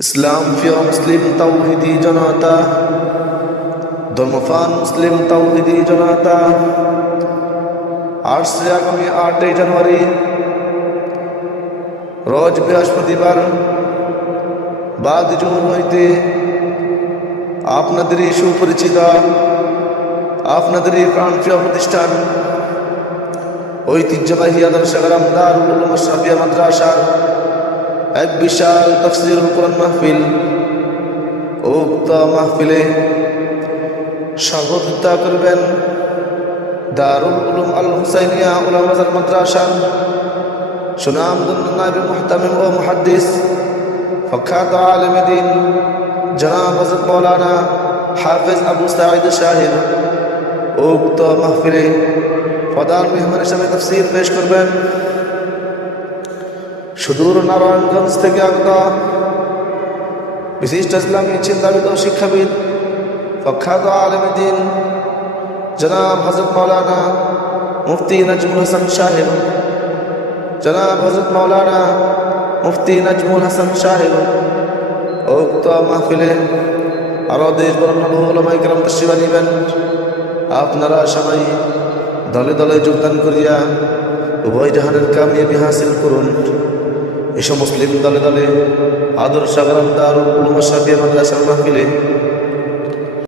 ইসলাম প্রিয় মুসলিম তাওহীদি জনতা, ধর্মপ্রাণ মুসলিম তাওহীদি জনতা, আসছে আগামী 8 জানুয়ারি রোজ বৃহস্পতিবার বাদ জুন হইতে আপনাদেরই সুপরিচিত, আপনাদেরই প্রাণপ্রিয় প্রতিষ্ঠান ঐতিহ্যবাহী আদর্শ গ্রাম দারুল উলুম আশরাফিয়া মাদ্রাসার এক বিশাল তাফসীরুল কোরআন মাহফিল। উক্ত মাহফিলে সভাপতিত্ব করবেন দারুল উলুম আল হুসাইনিয়া উলামা বাজার মাদ্রাসার সুনামধন্য নায়েবে মুহতামিম ও মুহাদ্দিস প্রখ্যাত আলেম দ্বীন জনাব হযরত মাওলানা হাফেজ আবু সাঈদ শাহির। উক্ত মাহফিলে প্রধান মেহমান হিসেবে তাফসীর পেশ করবেন সুদূর নারায়ণগঞ্জ থেকে আগত বিশিষ্ট ইসলামী চিন্তাবিদ ও শিক্ষাবিদ প্রখ্যাত আলেম দ্বীন জনাব হযরত মাওলানা মুফতি নাজমুল হাসান সাহেব। জনাব হযরত মাওলানা মুফতি নাজমুল হাসান সাহেব উক্ত মাহফিলে আরো দেশ বরেণ্য উলামায়ে কেরাম তাশরীফ আনিবেন। আপনারা সবাই দলে দলে যোগদান করিয়া উভয় জাহানের কামিয়াবি হাসিল করুন। এসব মুসলিম দলে দলে আদর্শ গ্রাম দারুল উলুম আশরাফিয়া মাদ্রাসার মাহফিলে